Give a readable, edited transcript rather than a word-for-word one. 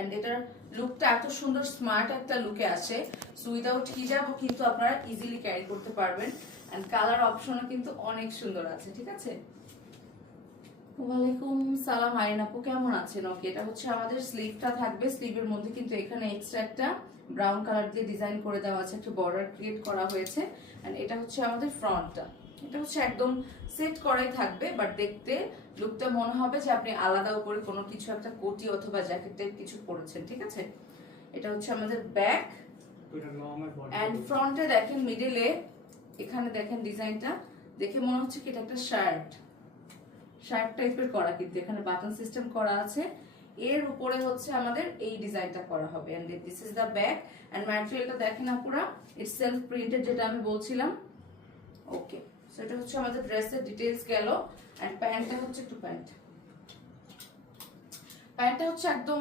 And এটার লুকটা এত সুন্দর স্মার্ট একটা লুকে আসে, সো উইদাউট হিজাবও কিন্তু আপনারা ইজিলি ক্যারি করতে পারবেন। এন্ড কালার অপশনও কিন্তু অনেক সুন্দর আছে, ঠিক আছে। ওয়ালাইকুম সালাম আরিন আপু, কেমন আছেন? ওকে, এটা হচ্ছে আমাদের স্লিভটা থাকবে। স্লিভের মধ্যে কিন্তু এখানে এক্সট্রা একটা ব্রাউন কালার দিয়ে ডিজাইন করে দেওয়া আছে, একটা বর্ডার ক্রিয়েট করা হয়েছে। এন্ড এটা হচ্ছে আমাদের ফ্রন্টটা, এটা হচ্ছে একদম সেট করাই থাকবে, বাট দেখতে লুকটা মনে হবে যে আপনি আলাদা উপরে কোনো কিছু একটা কোটি অথবা জ্যাকেট টাইপ কিছু পরেছেন, ঠিক আছে। এটা হচ্ছে আমাদের ব্যাক। এন্ড ফ্রন্টে দেখেন মিডলে এখানে দেখেন ডিজাইনটা দেখে মনে হচ্ছে কি এটা একটা শার্ট টাইপের করা, কিন্তু এখানে বাটন সিস্টেম করা আছে। এর উপরে হচ্ছে আমাদের এই ডিজাইনটা করা হবে। And this is the back. And ম্যাটেরিয়ালটা দেখেন আপুরা, ইটস সেলফ প্রিন্টেড, যেটা আমি বলছিলাম। ওকে, সো এটা হচ্ছে আমাদের ড্রেসের ডিটেইলস গেল। এন্ড প্যান্টটা হচ্ছে একটু প্যান্টটা হচ্ছে একদম